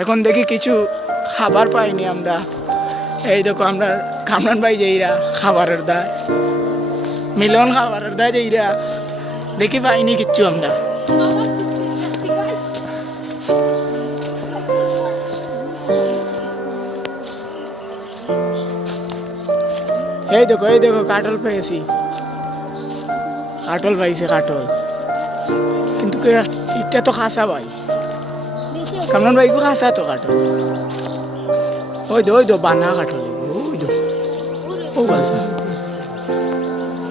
এখন দেখি কিছু খাবার পাইনি আমরা। এই দেখো আমরা কামরান ভাই যেইরা খাবারের দায়, মিলন খাবারের দায় যেইরা দেখি পাইনি কিচ্ছু আমরা। এই দেখো কাটল পেয়েছি, কাটল পাইছে কাটল, কিন্তু এটা তো খাসা ভাই, কামরান ভাই খাসা তো কাটল। ওই দো বানা কাটল, ওই দো ও বাসা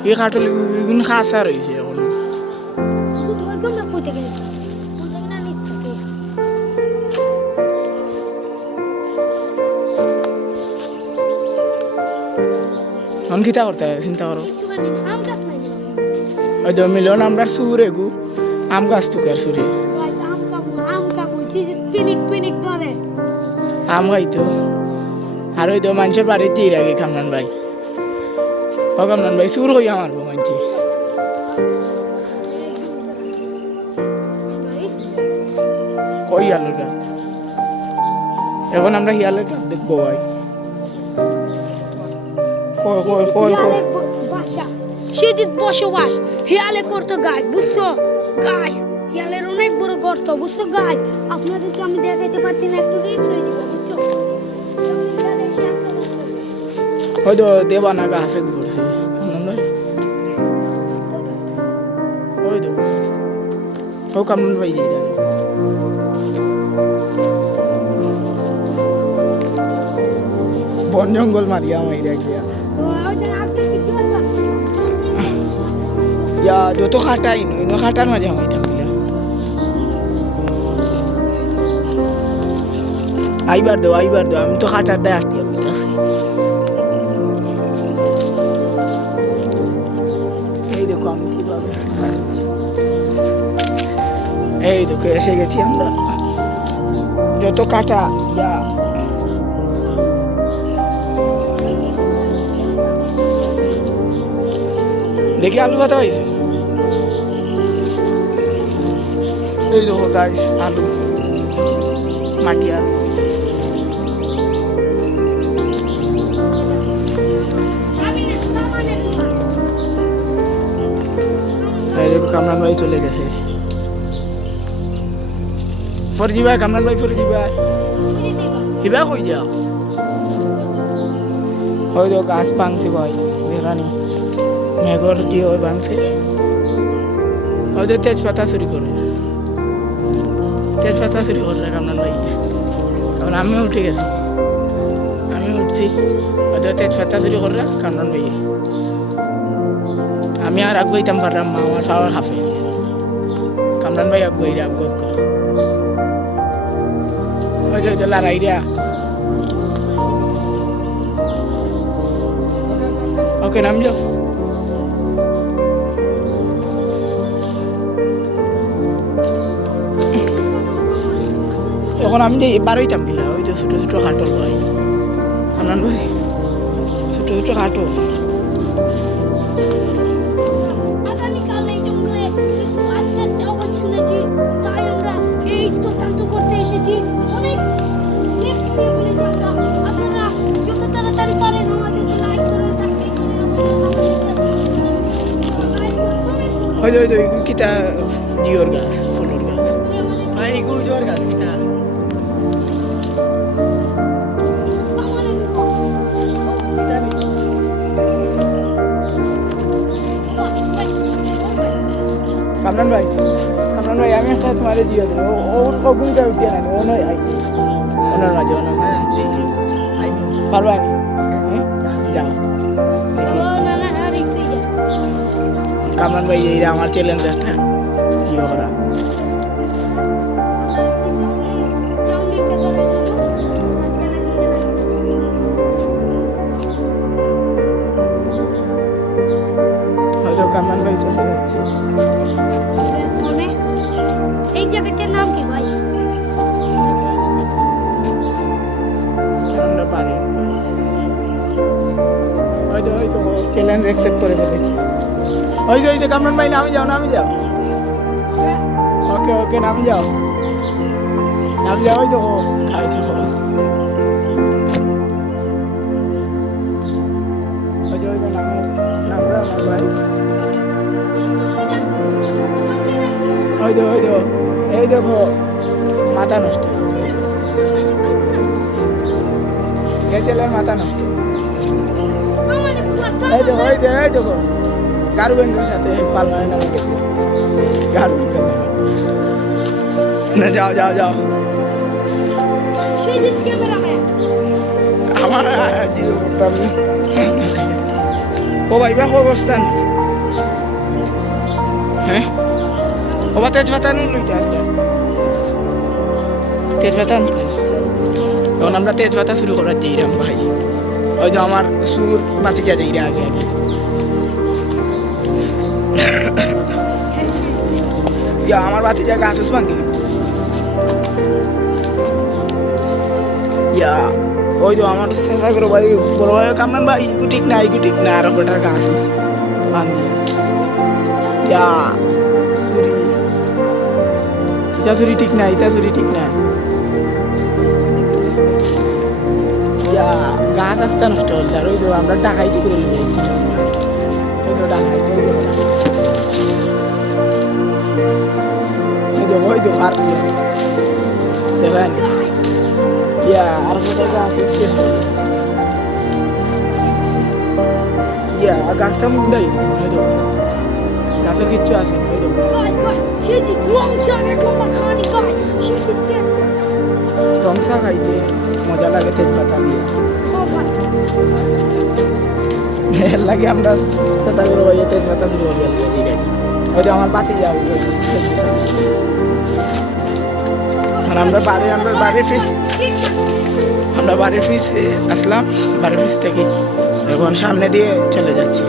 এই কাটল এগুলো খাসা রয়েছে এখন। আমি চিন্তা করতে চিন্তা করো, ওই তো মিলন আমরা সুরে গু আম গাছ তুকার সুরে আম খাইতো। আর ওই তো মানুষের বাড়িতে এর আগে কামরান ভাই, ও কামরান ভাই সুর হইয়া মারবো মানছি। কই আলুর গাছ, এখন আমরা হিয়ালের গাছ দেখবো ভাই। সেদিন বসবাস হিয়ালে করতো গাছ, বুঝছো গাছ, হিয়ালের অনেক বড় গর্ত, বুঝছো গাছ। আপনাদেরকে আমি দেখাইতে পারছি না, একটু রিস্ক হয়ে যাবে, বুঝছো। ওই তো দেবানা গাছে ঘুরছে, ওই তো ও কামরান ভাই যেটা বন জঙ্গল মারিয়া মাইরা গিয়া ইয়া যত খাটাই নই খাটার মাঝে আমাইতাম গিলা। আইবার দো আমি তো খাটার দায় আটিয়া বইতাছি। এই দেখো আমি কিভাবে কাটছি, এই দেখো এসে গেছি আমরা, যত কাটা ইয়া দেখি আলু ভাতা হয়েছে। এই দেখো গাইস আলু, মাটি আলু। এই দেখো কামরান ভাই চলে গেছে। ফরজি ভাই, কামরান ভাই ফরজি ভাই হিবা কই যাও। ওই দেখো গাছ ভাঙছে ভাই, দেখানি মেঘর দিয়ে ওই ভাঙছে। ওদের তেজপাতা চুরি করে, তেজপাতা চুরি করে কামরান ভাই। এখন আমি উঠে গেছি, আমি উঠছি, ওদের তেজপাতা চুরি করে কামরান ভাই। আমি আর আগ বইতাম পারলাম, মা আমার পাওয়ার খাফে, কামরান ভাই আগ বই আগ ওই যে লড়াই রা। ওকে নাম যাও। এখন আমি যে এবার হইতাম কিনা, ওই তো ছোটো ছোটো কাটল ভাই, কামরান ভাই ছোটো ছোটো কাটল। আগামীকাল এই জঙ্গলে আস্তে আস্তে আওয়াজ শুনেছি, তাই আমরা এই তদন্ত করতে এসেছি। অনেক আপনারা যত তাড়াতাড়ি পারেন আমাদেরকে লাইক করে থাকবেন। ওই যে কিতা জিওর গাছ, ফুলের গাছ ভাই, গুজোর গাছ কিতা। কামরান ভাই আমি একটা তোমার দিয়ে দেবো, ওগুলিটা উঠিয়ে নেন, ও নয় আই ওনার মাঝে ওনার পারবা নি, যাও কামরান ভাই। এইরা আমার চ্যালেঞ্জ একটা জিও করা। হয়তো কামরান ভাই চলতে যাচ্ছে। এই জায়গাটার নাম কি ভাই? আমরা পারি, হয়তো চ্যালেঞ্জ অ্যাকসেপ্ট করে ফেলেছি। ওই যে কামরান ভাই নামে যাও, ওকে নামে যাও। নামলে ওই তো খাই তো ওই তো নামরা আমার ভাই ওই তো এই দেখো মাথা নষ্ট এই ছেলের মাথা নষ্ট এই দেখো গারু ব্যাংকের সাথে পালমারে নামে গেছে গারু ব্যাংকের না যাও সুজিত ক্যামেরাম্যান আমার ও ভাই বা অবস্থান হ্যাঁ ও বা তেজপাতা লইতে আসবে তেজপাতা তখন আমরা তেজপাতা শুরু করার দিইরাম ভাই ওই তো আমার সুর বাতি যা দিই আগে আমার বাতি যা গাছ আছে ভাঙিনি ওই তো আমার চেষ্টা করো ভাই বড় ভাই কামরান ভাই ইগু ঠিক না আর ওটার গাছ আছে ভাঙি চুরি ঠিক না গাছ আসতে নষ্ট হচ্ছে আর ওই তো আমরা ডাকাইতে করে নেবো ওই তো ডাকাইতে ওই তো আর দেখেন আর কোথায় গাছ শেষ গাছটা মুন্ডাই ওই তো গাছের কিচ্ছু আছে ওই তো রংসা খাইতে মজা লাগে তেজপাতা দিয়ে এর লাগে আমরা চেষ্টা করবো ভাই তেজপাতা শুরু হবে ওই তো আমার পাতি যাবো আমরা বাড়ির ফিস আসলাম বাড়ির ফিস থেকে এখন সামনে দিয়ে চলে যাচ্ছি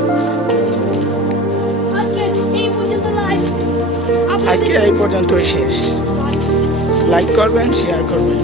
আজকে এই পর্যন্তই শেষ লাইক করবেন শেয়ার করবেন